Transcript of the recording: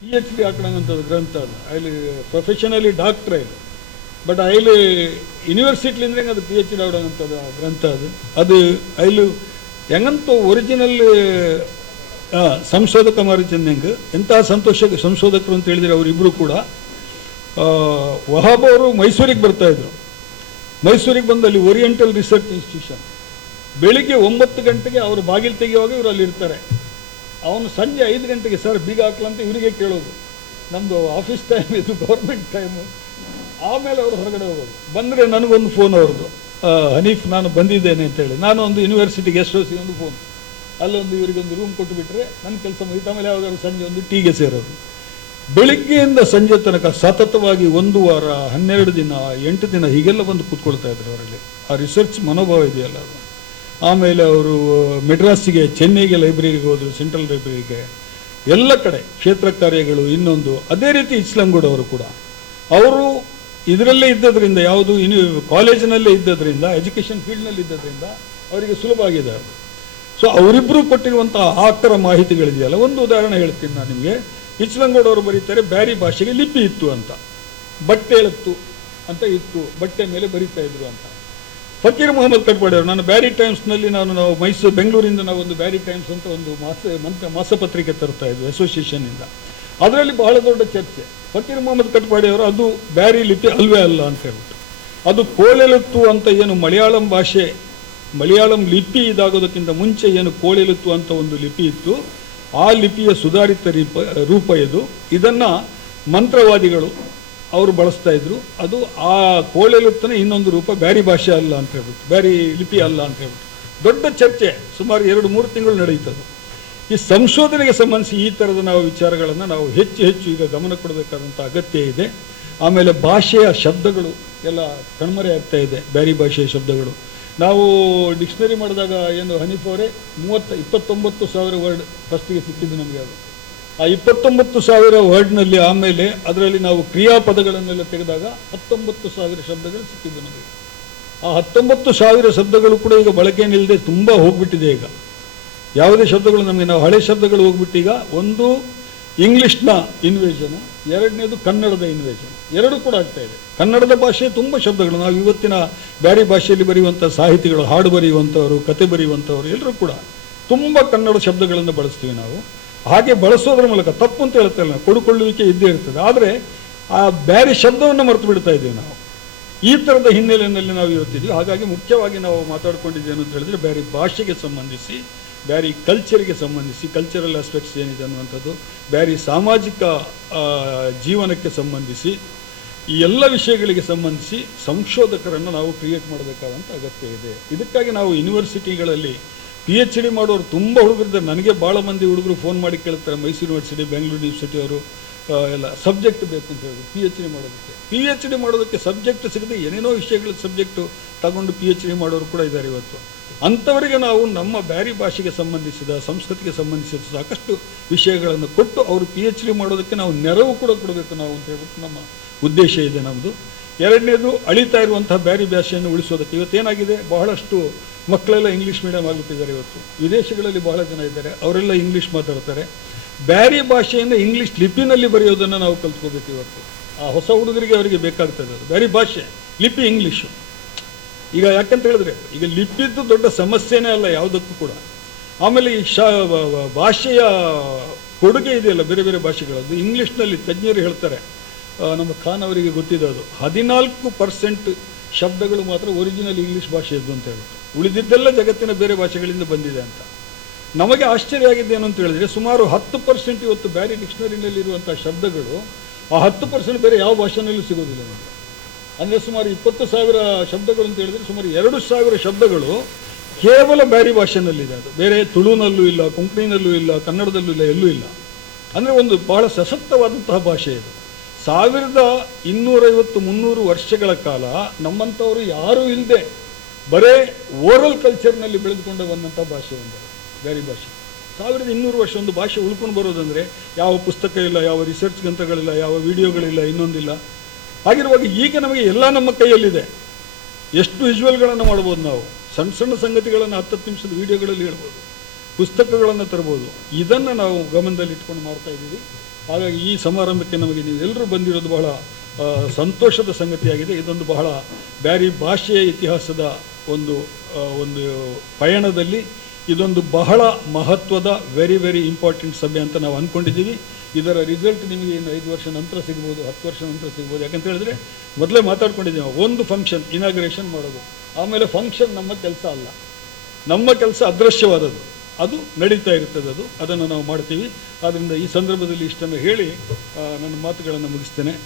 PhD ಹಾಕೋಂಥದ್ದು ಗ್ರಂಥ ಅದು ಅಲ್ಲಿ ಪ್ರೊಫೆಷನಲಿ ಡಾಕ್ಟ್ರ್ ಇಲ್ಲಿ ಬಟ್ ಅಲ್ಲಿ ಯೂನಿವರ್ಸಿಟಿಲಿಂದ್ರೆ ಅದು PhD ಆಡೋಂಥದ್ದು ಗ್ರಂಥ ಅದು ಅಲ್ಲಿ ಹೆಂಗಂತೂ ಒರಿಜಿನಲ್ ಸಂಶೋಧಕ ಮಾರಿಚಂದಂಗೆ ಎಂತಹ ಸಂಶೋಧಕರು ಅಂತ ಹೇಳಿದರೆ ಅವರಿಬ್ಬರು ಕೂಡ ವಹಾಬ್ ಅವರು ಮೈಸೂರಿಗೆ ಬರ್ತಾಯಿದ್ರು. ಮೈಸೂರಿಗೆ ಬಂದು ಅಲ್ಲಿ ಓರಿಯೆಂಟಲ್ ರಿಸರ್ಚ್ ಇನ್ಸ್ಟಿಟ್ಯೂಷನ್ ಬೆಳಿಗ್ಗೆ 9 ಗಂಟೆಗೆ ಅವರು ಬಾಗಿಲು ತೆಗೆಯುವಾಗ ಇವರು ಅಲ್ಲಿ ಇರ್ತಾರೆ. ಅವನು ಸಂಜೆ 5 ಗಂಟೆಗೆ ಸರ್ ಬೀಗ ಹಾಕ್ಲಂತ ಇವರಿಗೆ ಕೇಳೋದು, ನಮ್ಮದು ಆಫೀಸ್ ಟೈಮ್ ಇದು ಗೌರ್ಮೆಂಟ್ ಟೈಮು. ಆಮೇಲೆ ಅವರು ಹೊರಗಡೆ ಹೋಗೋದು. ಬಂದರೆ ನನಗೊಂದು ಫೋನ್ ಅವ್ರದ್ದು, ಹನೀಫ್ ನಾನು ಬಂದಿದ್ದೇನೆ ಅಂತೇಳಿ. ನಾನು ಒಂದು ಯೂನಿವರ್ಸಿಟಿ ಗೆಸ್ಟ್ ಹೌಸಿಗೆ ಒಂದು ಫೋನ್, ಅಲ್ಲೊಂದು ಇವರಿಗೊಂದು ರೂಮ್ ಕೊಟ್ಟುಬಿಟ್ರೆ ನನ್ನ ಕೆಲಸ ಮುಗಿತು. ಆಮೇಲೆ ಯಾವಾಗಾದ್ರು ಸಂಜೆ ಒಂದು ಟೀಗೆ ಸೇರೋದು. ಬೆಳಿಗ್ಗೆಯಿಂದ ಸಂಜೆ ತನಕ ಸತತವಾಗಿ 1 ವಾರ 12 ದಿನ 8 ದಿನ ಹೀಗೆಲ್ಲ ಬಂದು ಕೂತ್ಕೊಳ್ತಾ ಇದ್ರು ಅವರಲ್ಲಿ. ಆ ರಿಸರ್ಚ್ ಮನೋಭಾವ ಇದೆಯಲ್ಲ ಅದು. ಆಮೇಲೆ ಅವರು ಮೆಡ್ರಾಸಿಗೆ, ಚೆನ್ನೈಗೆ ಲೈಬ್ರರಿಗೆ ಹೋದರು, ಸೆಂಟ್ರಲ್ ಲೈಬ್ರರಿಗೆ, ಎಲ್ಲ ಕಡೆ ಕ್ಷೇತ್ರ ಕಾರ್ಯಗಳು. ಇನ್ನೊಂದು ಅದೇ ರೀತಿ ಇಸ್ಲಾಂಗೂಡ್ ಅವರು ಕೂಡ ಅವರು ಇದರಲ್ಲೇ ಇದ್ದದ್ರಿಂದ, ಯಾವುದು ಕಾಲೇಜಿನಲ್ಲೇ ಇದ್ದದ್ರಿಂದ, ಎಜುಕೇಷನ್ ಫೀಲ್ಡ್ನಲ್ಲಿ ಇದ್ದದ್ರಿಂದ ಅವರಿಗೆ ಸುಲಭ ಆಗಿದೆ ಅದು. ಸೊ ಅವರಿಬ್ಬರು ಕೊಟ್ಟಿರುವಂಥ ಆಕರ ಮಾಹಿತಿಗಳಿದೆಯಲ್ಲ. ಒಂದು ಉದಾಹರಣೆ ಹೇಳ್ತೀನಿ ನಾನು ನಿಮಗೆ. ಇಸ್ಲಾಂಗೂಡ್ ಅವರು ಬರೀತಾರೆ ಬ್ಯಾರಿ ಭಾಷೆಗೆ ಲಿಪಿ ಇತ್ತು ಅಂತ, ಬಟ್ಟೆ ಎಳತ್ತು ಅಂತ ಇತ್ತು, ಬಟ್ಟೆ ಮೇಲೆ ಬರೀತಾ ಇದ್ರು ಅಂತ. ಫಕೀರ್ ಮೊಹಮ್ಮದ್ ಕಟ್ಪಾಡಿ ಅವರು, ನಾನು ಬ್ಯಾರಿ ಟೈಮ್ಸ್ನಲ್ಲಿ ನಾವು ಬೆಂಗಳೂರಿಂದ ನಾವು ಒಂದು ಬ್ಯಾರಿ ಟೈಮ್ಸ್ ಅಂತ ಒಂದು ಮಾಸಪತ್ರಿಕೆ ತರ್ತಾ ಇದ್ವಿ ಅಸೋಸಿಯೇಷನ್ನಿಂದ. ಅದರಲ್ಲಿ ಬಹಳ ದೊಡ್ಡ ಚರ್ಚೆ. ಫಕೀರ್ ಮೊಹಮ್ಮದ್ ಕಟ್ಪಾಡಿ ಅವರು ಅದು ಬ್ಯಾರಿ ಲಿಪಿ ಅಲ್ವೇ ಅಲ್ಲ ಅಂತ ಹೇಳ್ಬಿಟ್ಟು, ಅದು ಕೋಳೆಲುತ್ತು ಅಂತ ಏನು ಮಲಯಾಳಂ ಲಿಪಿ ಇದಾಗೋದಕ್ಕಿಂತ ಮುಂಚೆ ಏನು ಕೋಳೆಲುತ್ತು ಅಂತ ಒಂದು ಲಿಪಿ ಇತ್ತು, ಆ ಲಿಪಿಯ ಸುಧಾರಿತ ರೂಪ ಇದು. ಇದನ್ನು ಮಂತ್ರವಾದಿಗಳು ಅವರು ಬಳಸ್ತಾ ಇದ್ರು. ಅದು ಆ ಕೋಳೆಲುತ್ತನ ಇನ್ನೊಂದು ರೂಪ, ಬ್ಯಾರಿ ಭಾಷೆ ಅಲ್ಲ ಅಂತ ಹೇಳ್ಬಿಟ್ಟು, ಬ್ಯಾರಿ ಲಿಪಿ ಅಲ್ಲ ಅಂತ ಹೇಳ್ಬಿಟ್ಟು ದೊಡ್ಡ ಚರ್ಚೆ ಸುಮಾರು 2-3 ತಿಂಗಳು ನಡೀತದೆ. ಈ ಸಂಶೋಧನೆಗೆ ಸಂಬಂಧಿಸಿ ಈ ಥರದ ನಾವು ವಿಚಾರಗಳನ್ನು ನಾವು ಹೆಚ್ಚು ಈಗ ಗಮನ ಕೊಡಬೇಕಾದಂಥ ಅಗತ್ಯ ಇದೆ. ಆಮೇಲೆ ಭಾಷೆಯ ಶಬ್ದಗಳು ಎಲ್ಲ ಕಣ್ಮರೆ ಆಗ್ತಾ ಇದೆ. ಬ್ಯಾರಿ ಭಾಷೆಯ ಶಬ್ದಗಳು ನಾವು ಡಿಕ್ಷನರಿ ಮಾಡಿದಾಗ ಏನು ಹನೀಫ್ ಅವರೇ 29,000 ವರ್ಡ್ ಫಸ್ಟಿಗೆ ಸಿಕ್ಕಿದ್ದು ನಮಗೆ. ಅದು ಆ 29,000 ವರ್ಡ್ನಲ್ಲಿ ಆಮೇಲೆ ಅದರಲ್ಲಿ ನಾವು ಕ್ರಿಯಾಪದಗಳನ್ನೆಲ್ಲ ತೆಗೆದಾಗ 19,000 ಶಬ್ದಗಳು ಸಿಕ್ಕಿದ್ದು ನಮಗೆ. ಆ 19,000 ಶಬ್ದಗಳು ಕೂಡ ಈಗ ಬಳಕೆಯಲ್ಲಿಲ್ಲದೆ ತುಂಬ ಹೋಗ್ಬಿಟ್ಟಿದೆ. ಈಗ ಯಾವುದೇ ಶಬ್ದಗಳು ನಮಗೆ, ನಾವು ಹಳೆ ಶಬ್ದಗಳು ಹೋಗ್ಬಿಟ್ಟು ಈಗ ಒಂದು ಇಂಗ್ಲೀಷ್ನ ಇನ್ವೇಷನು, ಎರಡನೇದು ಕನ್ನಡದ ಇನ್ವೇಷನ್, ಎರಡೂ ಕೂಡ ಆಗ್ತಾ ಇದೆ. ಕನ್ನಡದ ಭಾಷೆ ತುಂಬ ಶಬ್ದಗಳು, ನಾವು ಇವತ್ತಿನ ಬ್ಯಾರಿ ಭಾಷೆಯಲ್ಲಿ ಬರೆಯುವಂಥ ಸಾಹಿತಿಗಳು, ಹಾಡು ಬರೆಯುವಂಥವರು, ಕತೆ ಬರೆಯುವಂಥವರು ಎಲ್ಲರೂ ಕೂಡ ತುಂಬ ಕನ್ನಡ ಶಬ್ದಗಳನ್ನು ಬಳಸ್ತೀವಿ ನಾವು. ಹಾಗೆ ಬಳಸೋದ್ರ ಮೂಲಕ ತಪ್ಪು ಅಂತ ಹೇಳ್ತಾ ಇಲ್ಲ, ಕೊಡುಕೊಳ್ಳುವಿಕೆ ಇದ್ದೇ ಇರ್ತದೆ. ಆದರೆ ಆ ಬ್ಯಾರಿ ಶಬ್ದವನ್ನು ಮರೆತು ಬಿಡ್ತಾ ಇದ್ದೀವಿ ನಾವು. ಈ ಥರದ ಹಿನ್ನೆಲೆಯಲ್ಲಿ ನಾವು ಇವತ್ತಿದ್ದೀವಿ. ಹಾಗಾಗಿ ಮುಖ್ಯವಾಗಿ ನಾವು ಮಾತಾಡ್ಕೊಂಡಿದ್ದೇನು ಅಂತ ಹೇಳಿದ್ರೆ, ಬ್ಯಾರಿ ಭಾಷೆಗೆ ಸಂಬಂಧಿಸಿ, ಬ್ಯಾರಿ ಕಲ್ಚರ್ಗೆ ಸಂಬಂಧಿಸಿ, ಕಲ್ಚರಲ್ ಆಸ್ಪೆಕ್ಟ್ಸ್ ಏನಿದೆ ಅನ್ನುವಂಥದ್ದು, ಬ್ಯಾರಿ ಸಾಮಾಜಿಕ ಜೀವನಕ್ಕೆ ಸಂಬಂಧಿಸಿ, ಈ ಎಲ್ಲ ವಿಷಯಗಳಿಗೆ ಸಂಬಂಧಿಸಿ ಸಂಶೋಧಕರನ್ನು ನಾವು ಕ್ರಿಯೇಟ್ ಮಾಡಬೇಕಾದಂಥ ಅಗತ್ಯ ಇದೆ. ಇದಕ್ಕಾಗಿ ನಾವು ಯೂನಿವರ್ಸಿಟಿಗಳಲ್ಲಿ PhD ಮಾಡೋರು ತುಂಬ ಹುಡುಗರಿದ್ದಾರೆ. ನನಗೆ ಭಾಳ ಮಂದಿ ಹುಡುಗರು ಫೋನ್ ಮಾಡಿ ಕೇಳ್ತಾರೆ, ಮೈಸೂರು ಯೂನಿವರ್ಸಿಟಿ, ಬೆಂಗಳೂರು ಯೂನಿವರ್ಸಿಟಿ ಅವರು ಎಲ್ಲ ಸಬ್ಜೆಕ್ಟ್ ಬೇಕು ಅಂತ ಹೇಳಿ PhD ಮಾಡೋದಕ್ಕೆ ಸಬ್ಜೆಕ್ಟ್ ಸಿಗದೆ ಏನೇನೋ ವಿಷಯಗಳ ಸಬ್ಜೆಕ್ಟು ತಗೊಂಡು PhD ಮಾಡೋರು ಕೂಡ ಇದ್ದಾರೆ ಇವತ್ತು. ಅಂಥವರಿಗೆ ನಾವು ನಮ್ಮ ಬ್ಯಾರಿ ಭಾಷೆಗೆ ಸಂಬಂಧಿಸಿದ, ಸಂಸ್ಕೃತಿಗೆ ಸಂಬಂಧಿಸಿದ ಸಾಕಷ್ಟು ವಿಷಯಗಳನ್ನು ಕೊಟ್ಟು ಅವರು PhD ಮಾಡೋದಕ್ಕೆ ನಾವು ನೆರವು ಕೂಡ ಕೊಡಬೇಕು ನಾವು ಅಂತ ಹೇಳ್ಬಿಟ್ಟು ನಮ್ಮ ಉದ್ದೇಶ ಇದೆ ನಮ್ಮದು. ಎರಡನೇದು, ಅಳಿತಾ ಇರುವಂತಹ ಬ್ಯಾರಿ ಭಾಷೆಯನ್ನು ಉಳಿಸೋದಕ್ಕೆ. ಇವತ್ತೇನಾಗಿದೆ, ಬಹಳಷ್ಟು ಮಕ್ಕಳೆಲ್ಲ ಇಂಗ್ಲೀಷ್ ಮೀಡಿಯಮ್ ಆಗಿಬಿಟ್ಟಿದ್ದಾರೆ. ಇವತ್ತು ವಿದೇಶಗಳಲ್ಲಿ ಬಹಳ ಜನ ಇದ್ದಾರೆ, ಅವರೆಲ್ಲ ಇಂಗ್ಲೀಷ್ ಮಾತಾಡ್ತಾರೆ. ಬ್ಯಾರಿ ಭಾಷೆಯನ್ನು ಇಂಗ್ಲೀಷ್ ಲಿಪಿನಲ್ಲಿ ಬರೆಯೋದನ್ನು ನಾವು ಕಲ್ತ್ಕೋಬೇಕು ಇವತ್ತು. ಆ ಹೊಸ ಹುಡುಗರಿಗೆ ಅವರಿಗೆ ಬೇಕಾಗ್ತದೆ ಅದು ಬ್ಯಾರಿ ಭಾಷೆ, ಲಿಪಿ ಇಂಗ್ಲೀಷು. ಈಗ ಯಾಕಂತ ಹೇಳಿದ್ರೆ, ಈಗ ಲಿಪಿದ್ದು ದೊಡ್ಡ ಸಮಸ್ಯೆನೇ ಅಲ್ಲ ಯಾವುದಕ್ಕೂ ಕೂಡ. ಆಮೇಲೆ ಈ ಭಾಷೆಯ ಕೊಡುಗೆ ಇದೆಯಲ್ಲ ಬೇರೆ ಬೇರೆ ಭಾಷೆಗಳದ್ದು. ಇಂಗ್ಲೀಷ್ನಲ್ಲಿ ತಜ್ಞರು ಹೇಳ್ತಾರೆ, ನಮ್ಮ ಖಾನ್ ಅವರಿಗೆ ಗೊತ್ತಿದೆ, ಅದು 14% ಶಬ್ದಗಳು ಮಾತ್ರ ಒರಿಜಿನಲ್ ಇಂಗ್ಲೀಷ್ ಭಾಷೆಯದ್ದು ಅಂತ ಹೇಳ್ಬಿಟ್ಟು, ಉಳಿದಿದ್ದೆಲ್ಲ ಜಗತ್ತಿನ ಬೇರೆ ಭಾಷೆಗಳಿಂದ ಬಂದಿದೆ ಅಂತ. ನಮಗೆ ಆಶ್ಚರ್ಯ ಆಗಿದ್ದೇನು ಅಂತ ಹೇಳಿದ್ರೆ, ಸುಮಾರು 10% ಇವತ್ತು ಬ್ಯಾರಿ ಡಿಕ್ಷನರಿನಲ್ಲಿ ಇರುವಂಥ ಶಬ್ದಗಳು, ಆ 10% ಬೇರೆ ಯಾವ ಭಾಷೆನಲ್ಲೂ ಸಿಗೋದಿಲ್ಲ ನಮಗೆ. ಅಂದರೆ ಸುಮಾರು 20,000 ಶಬ್ದಗಳು ಅಂತ ಹೇಳಿದ್ರೆ ಸುಮಾರು 2,000 ಶಬ್ದಗಳು ಕೇವಲ ಬ್ಯಾರಿ ಭಾಷೆನಲ್ಲಿದೆ. ಅದು ಬೇರೆ ತುಳುನಲ್ಲೂ ಇಲ್ಲ, ಕೊಂಕಣಿನಲ್ಲೂ ಇಲ್ಲ, ಕನ್ನಡದಲ್ಲೂ ಇಲ್ಲ, ಎಲ್ಲೂ ಇಲ್ಲ. ಅಂದರೆ ಒಂದು ಬಹಳ ಸಶಕ್ತವಾದಂತಹ ಭಾಷೆ ಇದು. 1250-300 ವರ್ಷಗಳ ಕಾಲ ನಮ್ಮಂಥವರು ಯಾರೂ ಇಲ್ಲದೆ ಬರೇ ಓರಲ್ ಕಲ್ಚರ್ನಲ್ಲಿ ಬೆಳೆದುಕೊಂಡು ಬಂದಂಥ ಭಾಷೆ ಒಂದು ಬ್ಯಾರಿ ಭಾಷೆ. 1200 ವರ್ಷ ಒಂದು ಭಾಷೆ ಉಳ್ಕೊಂಡು ಬರೋದಂದರೆ ಯಾವ ಪುಸ್ತಕ ಇಲ್ಲ, ಯಾವ ರಿಸರ್ಚ್ ಗ್ರಂಥಗಳಿಲ್ಲ, ಯಾವ ವಿಡಿಯೋಗಳಿಲ್ಲ, ಇನ್ನೊಂದಿಲ್ಲ. ಹಾಗಿರುವಾಗ ಈಗ ನಮಗೆ ಎಲ್ಲ ನಮ್ಮ ಕೈಯಲ್ಲಿದೆ. ಎಷ್ಟು ವಿಜುವಲ್ಗಳನ್ನು ಮಾಡ್ಬೋದು ನಾವು, ಸಣ್ಣ ಸಂಗತಿಗಳನ್ನು 10 ನಿಮಿಷದ ವಿಡಿಯೋಗಳಲ್ಲಿ ಹೇಳ್ಬೋದು, ಪುಸ್ತಕಗಳನ್ನು ತರ್ಬೋದು. ಇದನ್ನು ನಾವು ಗಮನದಲ್ಲಿ ಇಟ್ಕೊಂಡು ಮಾಡ್ತಾ ಇದ್ದೀವಿ. ಹಾಗಾಗಿ ಈ ಸಮಾರಂಭಕ್ಕೆ ನಮಗೆ ನೀವೆಲ್ಲರೂ ಬಂದಿರೋದು ಬಹಳ ಸಂತೋಷದ ಸಂಗತಿಯಾಗಿದೆ. ಇದೊಂದು ಬಹಳ ಬ್ಯಾರಿ ಭಾಷೆಯ ಇತಿಹಾಸದ ಒಂದು ಪಯಣದಲ್ಲಿ ಇದೊಂದು ಬಹಳ ಮಹತ್ವದ ವೆರಿ ಇಂಪಾರ್ಟೆಂಟ್ ಸಭೆ ಅಂತ ನಾವು ಅಂದ್ಕೊಂಡಿದ್ದೀವಿ. ಇದರ ರಿಸಲ್ಟ್ ನಿಮಗೆ ಇನ್ನು 5 ವರ್ಷ ನಂತರ ಸಿಗ್ಬೋದು, 10 ವರ್ಷ ನಂತರ ಸಿಗ್ಬೋದು. ಯಾಕಂತ ಹೇಳಿದ್ರೆ ಮೊದಲೇ ಮಾತಾಡ್ಕೊಂಡಿದ್ದೀವಿ, ಒಂದು ಫಂಕ್ಷನ್ ಇನಾಗ್ರೇಷನ್ ಮಾಡೋದು, ಆಮೇಲೆ ಫಂಕ್ಷನ್ ನಮ್ಮ ಕೆಲಸ ಅಲ್ಲ, ನಮ್ಮ ಕೆಲಸ ಅದೃಶ್ಯವಾದದ್ದು, ಅದು ನಡೀತಾ ಇರ್ತದೆ, ಅದನ್ನು ನಾವು ಮಾಡ್ತೀವಿ. ಆದ್ದರಿಂದ ಈ ಸಂದರ್ಭದಲ್ಲಿ ಇಷ್ಟನ್ನು ಹೇಳಿ ನನ್ನ ಮಾತುಗಳನ್ನು ಮುಗಿಸ್ತೇನೆ.